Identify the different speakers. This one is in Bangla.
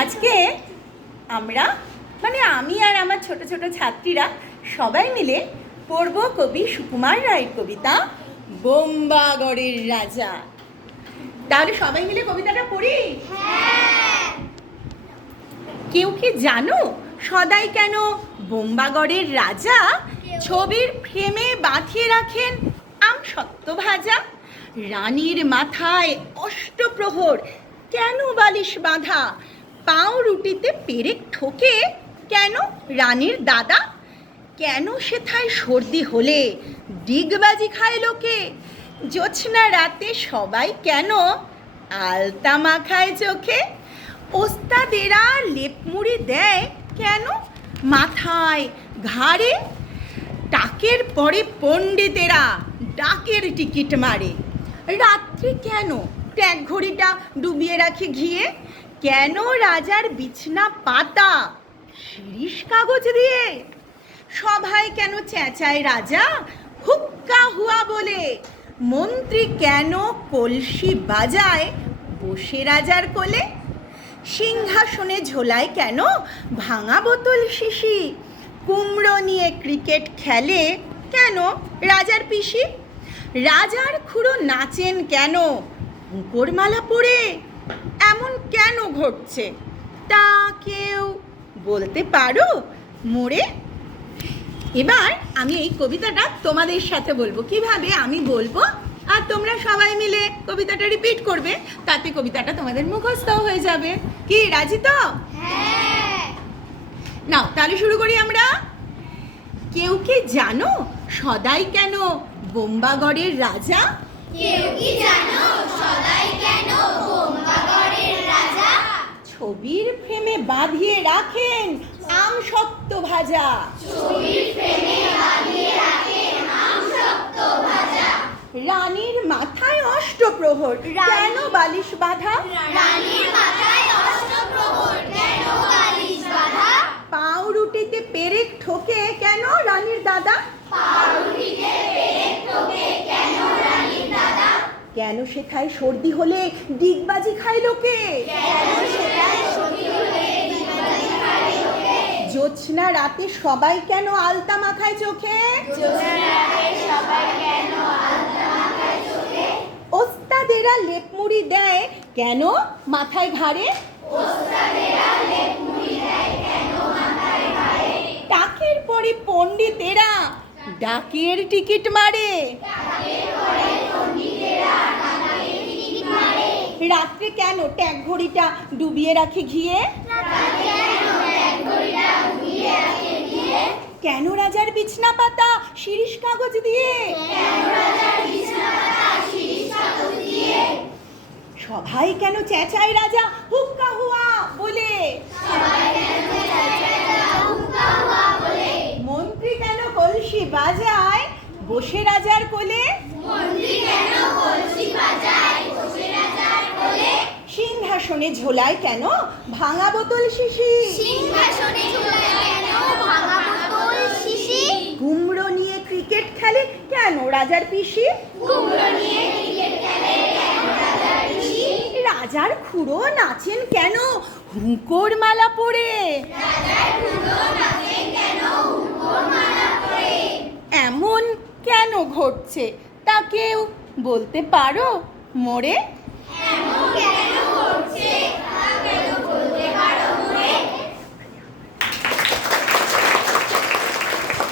Speaker 1: আজকে আমরা মানে আমি আর আমার ছোট ছোট ছাত্রীরা সবাই মিলে পড়ব কবি সুকুমার রায়ের কবিতা বোম্বাগড়ের রাজা। তাহলে সবাই মিলে কবিতাটা পড়ি? কেউ কি জানো সদাই কেন বোম্বাগড়ের রাজা? ছবির ফ্রেমে বাঁধিয়ে রাখেন আম সত্য ভাজা। রানীর মাথায় অষ্টপ্রহর কেন বালিশ বাঁধা? পাও রুটিতে পেরেক ঠোকে? কেন? রানীর দাদা? কেন সেথায় সর্দি হলে? ডিগবাজি খায় লোকে। জোছনা রাতে সবাই কেন? আলতা মাখায় চোখে। ওস্তাদেরা লেপমুড়ি দেয়। কেন? মাথায় ঘাড়ে। টাকের পরে পণ্ডিতেরা ডাকের টিকিট মারে। রাত্রি কেন? ট্যাগ ঘড়িটা ডুবিয়ে রাখে ঘিয়ে। কেন রাজার বিছনা পাতা? শিরিষ কাগজ দিয়ে। সভায় কেন চেঁচায় রাজা? হুক্কা হুয়া বলে। মন্ত্রী কেন কলসি বাজায়? বসে রাজার কোলে। সিংহাসনে ঝোলায় কেন ভাঙা বোতল শিশি? কুমড়ো নিয়ে ক্রিকেট খেলে কেন রাজার পিসি? রাজার খুড়ো নাচেন কেন? হুঁকোর মালা পরে এমন কেন ঘটছে? তা কেউ বলতে পারো? মোড়ে? এবার আমি এই কবিতাটা তোমাদের সাথে বলব। কীভাবে আমি বলব? আর তোমরা সবাই মিলে কবিতাটা রিপিট করবে তাতে কবিতাটা তোমাদের মুখস্থ হয়ে যাবে। কি রাজি তো? নাও তাহলে শুরু করি আমরা। কেউ কি জানো সদাই কেন বোম্বাগড়ের রাজা? ছবির ফ্রেমে বাঁধিয়ে রাখেন আম সত্য ভাজা।
Speaker 2: ছবির ফ্রেমে বাঁধিয়ে রাখেন আম শক্ত ভাজা।
Speaker 1: রানীর মাথায় অষ্টপ্রহর কেন বালিশ বাঁধা?
Speaker 2: রানীর মাথায় অষ্টপ্রহর কেন বালিশ বাঁধা?
Speaker 1: পাউরুটিতে পেরেক ঠোকে কেন রানীর দাদা?
Speaker 2: পাউরুটিতে পেরেক টোকে কেন রানীর দাদা
Speaker 1: কেন সেথায় সর্দি হলে ডিগবাজি খায় লোকে? জোছনা রাতে সবাই কেন আলতা মাখায় চোখে? ওস্তাদেরা লেপমুড়ি দেয় কেন মাথায় ঘাড়ে?
Speaker 2: ওস্তাদেরা লেপ মুড়ি দেয় কেন মাথায় ঘাড়ে?
Speaker 1: টাকের পরে পণ্ডিতেরা ডাকের টিকিট মারে। রাত্রে কেন ট্যাগ ঘড়িটা ডুবিয়ে রাখে ঘিয়ে?
Speaker 2: কেন
Speaker 1: রাজার বিছনা পাতা শিরিষ কাগজ দিয়ে? সবাই কেন চেঁচায় রাজা হুক্কা হুয়া বলে? মন্ত্রী কেন কলসি বাজায়? বসে রাজার কোলে?
Speaker 2: মন্ত্রী কেন কলসি বাজায় বসে
Speaker 1: সিংহাসনে ঝোলায় কেন? ভাঙা বোতল শিশি।
Speaker 2: সিংহাসনে ঝুলায় কেন? ভাঙা বোতল শিশি।
Speaker 1: কুমড়ো নিয়ে ক্রিকেট খেলে কেন রাজার পিসি?
Speaker 2: কুমড়ো নিয়ে ক্রিকেট খেলে কেন রাজার ঋষি
Speaker 1: রাজার খুড়ো নাচেন কেন? হুঁকোর মালা পরে।
Speaker 2: রাজার খুড়ো নাচে কেন? হুকুর মালা পরে।
Speaker 1: এমন কেন ঘটছে তা কেউ বলতে পারো? মোড়ে